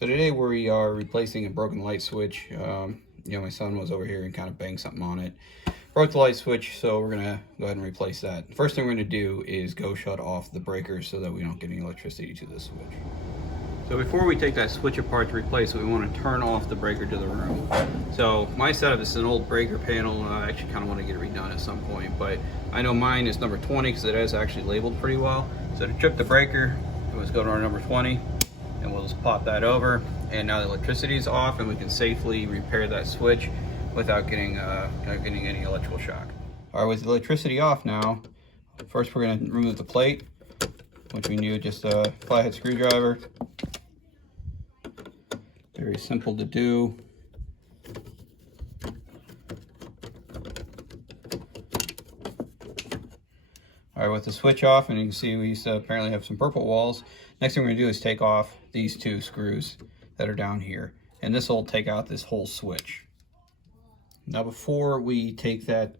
So today we are replacing a broken light switch. My son was over here and kind of banged something on it. Broke the light switch, so we're gonna go ahead and replace that. First thing we're gonna do is go shut off the breakers so that we don't get any electricity to the switch. So before we take that switch apart to replace it, we want to turn off the breaker to the room. So my setup is an old breaker panel. I actually kind of want to get it redone at some point, but I know mine is number 20 because it is actually labeled pretty well. So to trip the breaker, let's go to our number 20 and we'll just pop that over. And now the electricity is off and we can safely repair that switch without getting any electrical shock. All right, with the electricity off now, first we're going to remove the plate, which we knew just a flathead screwdriver. Very simple to do. All right, with the switch off, and you can see we used to apparently have some purple walls. Next thing we're gonna do is take off these two screws that are down here, and this will take out this whole switch. Now, before we take that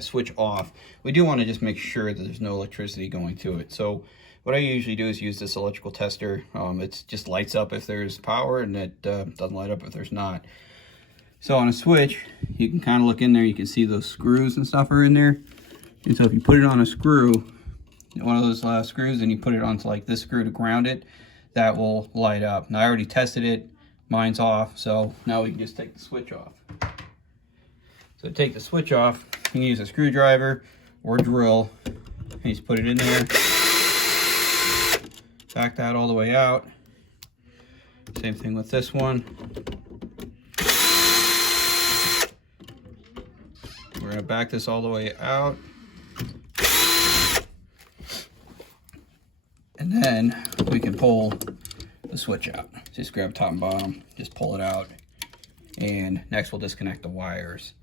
switch off, we do want to just make sure that there's no electricity going to it. So what I usually do is use this electrical tester. It just lights up if there's power, and it doesn't light up if there's not. So on a switch, you can kind of look in there. You can see those screws and stuff are in there. And so if you put it on a screw, one of those screws, and you put it onto like this screw to ground it, that will light up. Now I already tested it. Mine's off, so now we can just take the switch off. So to take the switch off, you can use a screwdriver or drill, and you just put it in there. Back that all the way out. Same thing with this one. We're gonna back this all the way out. And then we can pull the switch out. Just grab top and bottom, just pull it out. And next we'll disconnect the wires.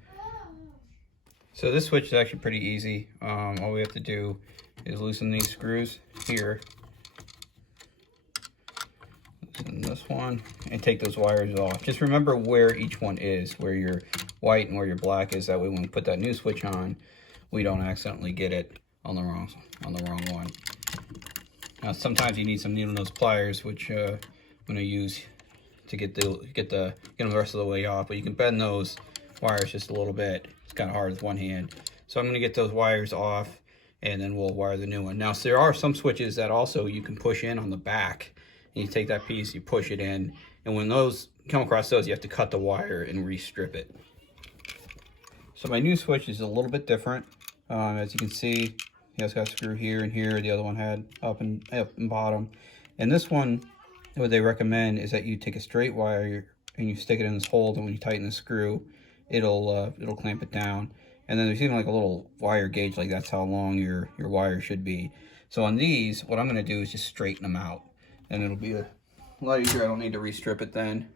So this switch is actually pretty easy. All we have to do is loosen these screws here. Loosen this one and take those wires off. Just remember where each one is, where your white and where your black is. That way when we put that new switch on, we don't accidentally get it on the wrong one. Now sometimes you need some needle nose pliers, which I'm going to use to get them the rest of the way off. But you can bend those wires just a little bit. It's kind of hard with one hand. So I'm going to get those wires off, and then we'll wire the new one. Now, so there are some switches that also you can push in on the back. And you take that piece, you push it in, and when those come across those, you have to cut the wire and re-strip it. So my new switch is a little bit different. As you can see, it's got a screw here and here. The other one had up and bottom. And this one, what they recommend is that you take a straight wire and you stick it in this hole, and when you tighten the screw, it'll clamp it down. And then there's even like a little wire gauge, like that's how long your wire should be. So on these, what I'm going to do is just straighten them out, and it'll be a lot easier. I don't need to re-strip it then.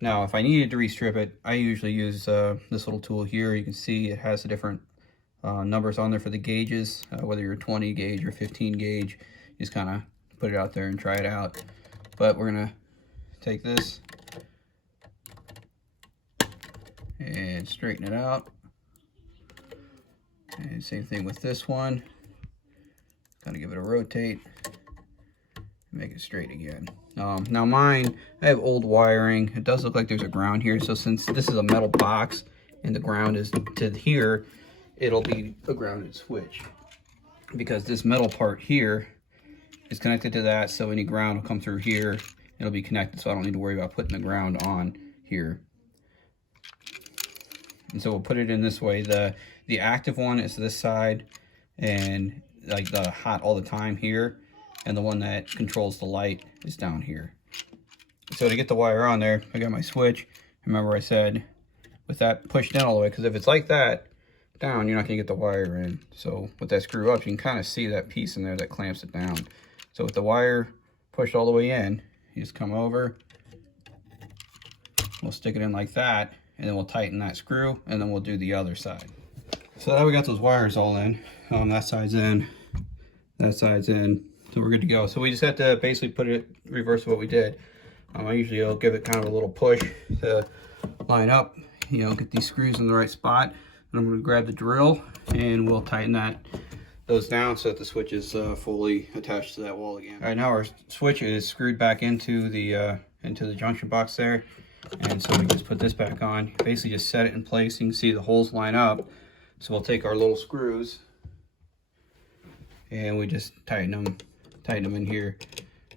Now, if I needed to re-strip it, I usually use this little tool here. You can see it has the different numbers on there for the gauges, whether you're 20 gauge or 15 gauge. You just kind of put it out there and try it out. But we're going to take this and straighten it out. And same thing with this one. Kind of give it a rotate. Make it straight again. Now mine, I have old wiring. It does look like there's a ground here. So since this is a metal box and the ground is to here, it'll be a grounded switch. Because this metal part here is connected to that, so any ground will come through here. It'll be connected, so I don't need to worry about putting the ground on here. And so we'll put it in this way. The active one is this side, and like the hot all the time here. And the one that controls the light is down here. So to get the wire on there, I got my switch. Remember I said with that pushed in all the way, because if it's like that down, you're not going to get the wire in. So with that screw up, you can kind of see that piece in there that clamps it down. So with the wire pushed all the way in, you just come over, we'll stick it in like that, and then we'll tighten that screw, and then we'll do the other side. So now we got those wires all in. That side's in, that side's in. So we're good to go. So we just have to basically put it reverse of what we did. I usually will give it kind of a little push to line up, get these screws in the right spot. And I'm going to grab the drill and we'll tighten that those down so that the switch is fully attached to that wall again. All right, now our switch is screwed back into the junction box there, and so we just put this back on. Basically, just set it in place. You can see the holes line up. So we'll take our little screws and we just tighten them in here.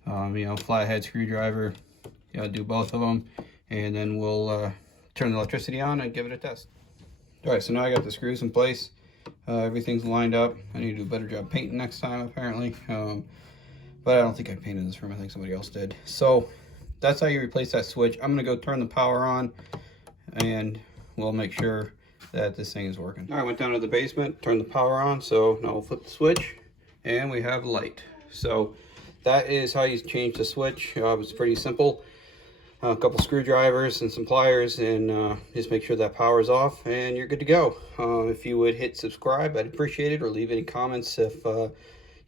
You know, flathead screwdriver. You know, do both of them, and then we'll turn the electricity on and give it a test. All right, so now I got the screws in place. Everything's lined up. I need to do a better job painting next time, apparently. But I don't think I painted this room. I think somebody else did. So that's how you replace that switch. I'm gonna go turn the power on, and we'll make sure that this thing is working. All right, I went down to the basement, turned the power on. So now we'll flip the switch, and we have light. So that is how you change the switch. It's pretty simple. A couple screwdrivers and some pliers, and just make sure that power is off, and you're good to go. If you would hit subscribe, I'd appreciate it, or leave any comments if you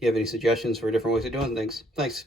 have any suggestions for different ways of doing things. Thanks.